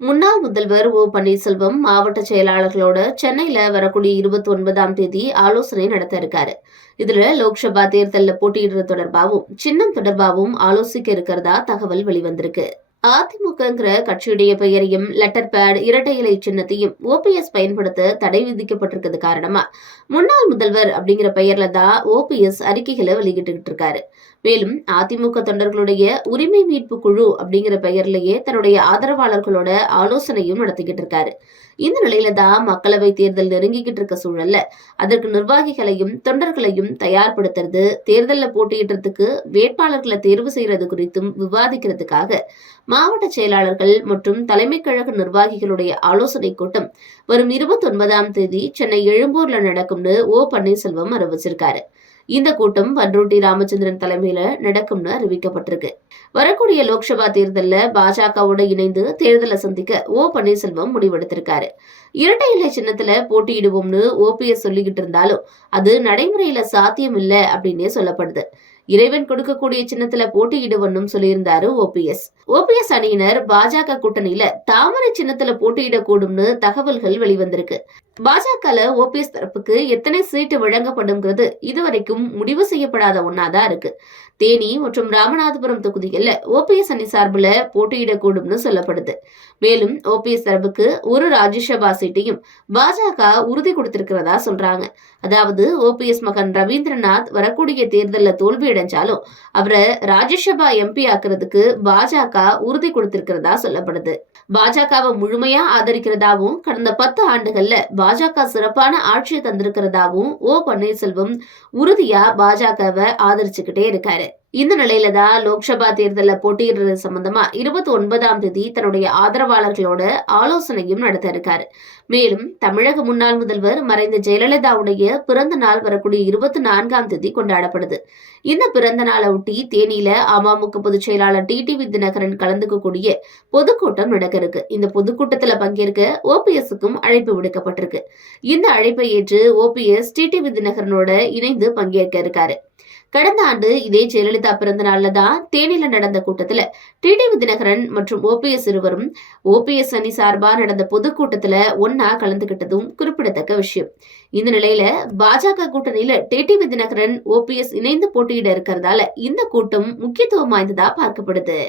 முன்னாள் முதல்வர் ஓ. பன்னீர்செல்வம் மாவட்ட செயலாளர்களோட சென்னையில வரக்கூடிய இருபத்தி ஒன்பதாம் தேதி ஆலோசனை நடத்த இருக்காரு. இதுல லோக்சபா தேர்தல்ல போட்டியிடுறது தொடர்பாகவும் சின்னம் தொடர்பாகவும் ஆலோசிக்க இருக்கிறதா தகவல் வெளிவந்திருக்கு. அதிமுகங்கிற கட்சியுடைய பெயரையும் லெட்டர் பேட் இரட்டை இலை சின்னத்தையும் ஓபிஎஸ் பயன்படுத்த தடை விதிக்கப்பட்டிருக்கிறது காரணமா முன்னாள் முதல்வர் அப்படிங்கிற பெயர்ல தான் ஓபிஎஸ் அறிக்கைகளை வெளியிட்டுக்கிட்டு இருக்காரு. மேலும் அதிமுக தொண்டர்களுடைய உரிமை மீட்பு குழு அப்படிங்கிற பெயர்லயே தன்னுடைய ஆதரவாளர்களோட ஆலோசனையும் நடத்திக்கிட்டு இருக்காரு. இந்த நிலையில தான் மக்களவை தேர்தல் நெருங்கிக்கிட்டு இருக்க சூழல்ல அதற்கு நிர்வாகிகளையும் தொண்டர்களையும் தயார்படுத்துறது தேர்தலில் போட்டியிடுறதுக்கு வேட்பாளர்களை தேர்வு செய்யறது குறித்தும் விவாதிக்கிறதுக்காக மாவட்ட செயலாளர்கள் மற்றும் தலைமை கழக நிர்வாகிகளுடைய ஆலோசனை கூட்டம் வரும் இருபத்தி ஒன்பதாம் தேதி சென்னை எழும்பூர்ல நடக்கும்னு ஓ பன்னீர்செல்வம் அறிவிச்சிருக்காரு. இந்த கூட்டம் பன்ருட்டி ராமச்சந்திரன் தலைமையில நடக்கும்னு அறிவிக்கப்பட்டிருக்கு. வரக்கூடிய லோக்சபா தேர்தலில் பாஜகவோட இணைந்து தேர்தலை சந்திக்க ஓ பன்னீர்செல்வம் முடிவெடுத்திருக்காரு. இரட்டை இலை சின்னத்துல போட்டியிடுவோம்னு ஓபிஎஸ் சொல்லிக்கிட்டு இருந்தாலும் அது நடைமுறையில சாத்தியம் இல்லை அப்படின்னே சொல்லப்படுது. இறைவன் கொடுக்கக்கூடிய சின்னத்துல போட்டியிடுவனும் சொல்லியிருந்தாரு ஓபிஎஸ் ஓபிஎஸ் அணியினர் பாஜக கூட்டணியில தாமரை சின்னத்துல போட்டியிடக்கூடும்னு தகவல்கள் வெளிவந்திருக்கு. பாஜகல ஓபிஎஸ் தரப்புக்கு எத்தனை சீட்டு வழங்கப்படும்ங்கிறது இதுவரைக்கும் முடிவு செய்யப்படாத ஒன்னாதான் இருக்கு. தேனி மற்றும் ராமநாதபுரம் தொகுதிகளில் ஓபிஎஸ் அணி சார்பில் போட்டியிடக்கூடும்னு சொல்லப்படுது. மேலும் ஓபிஎஸ் தரப்புக்கு ஒரு ராஜ்யசபா சீட்டையும் பாஜக உறுதி கொடுத்திருக்கிறதா சொல்றாங்க. அதாவது ஓபிஎஸ் மகன் ரவீந்திரநாத் வரக்கூடிய தேர்தலில் தோல்வியடை அடைஞ்சாலும் அவரை ராஜ்யசபா எம்பி ஆக்குறதுக்கு பாஜக உறுதி கொடுத்திருக்கிறதா சொல்லப்படுது. பாஜகவை முழுமையா ஆதரிக்கிறதாவும் கடந்த பத்து ஆண்டுகள்ல பாஜக சிறப்பான ஆட்சியை தந்திருக்கிறதாவும் ஓ பன்னீர்செல்வம் உறுதியா பாஜகவை ஆதரிச்சுக்கிட்டே இருக்காரு. இந்த நிலையில தான் லோக்சபா தேர்தலில் போட்டியிடுறது சம்பந்தமா இருபத்தி ஒன்பதாம் தேதி தன்னுடைய ஆதரவாளர்களோட ஆலோசனையும் நடத்த இருக்காரு. மேலும் தமிழக முன்னாள் முதல்வர் மறைந்த ஜெயலலிதாவுடைய பிறந்த நாள் வரக்கூடிய இருபத்தி நான்காம் தேதி கொண்டாடப்படுது. இந்த பிறந்த நாளை ஒட்டி தேனியில அமமுக பொதுச் செயலாளர் டி டி தினகரன் கலந்துக்கக்கூடிய பொதுக்கூட்டம் நடக்க இருக்கு. இந்த பொதுக்கூட்டத்துல பங்கேற்க ஓபிஎஸ்க்கும் அழைப்பு விடுக்கப்பட்டிருக்கு. இந்த அழைப்பை ஏற்று ஓபிஎஸ் டி டி தினகரனோட இணைந்து பங்கேற்க இருக்காரு. கடந்த ஆண்டு இதே ஜெயலலிதா பிறந்த நாள்ல தான் தேனியில நடந்த கூட்டத்துல டிடிவி தினகரன் மற்றும் ஓபிஎஸ் இருவரும் ஓபிஎஸ் அணி சார்பா நடந்த பொதுக்கூட்டத்துல ஒன்னா கலந்துகிட்டதும் குறிப்பிடத்தக்க விஷயம். இந்த நிலையில பாஜக கூட்டணியில டிடிவி தினகரன் ஓபிஎஸ் இணைந்து போட்டியிட இருக்கிறதால இந்த கூட்டம் முக்கியத்துவம் வாய்ந்ததா பார்க்கப்படுது.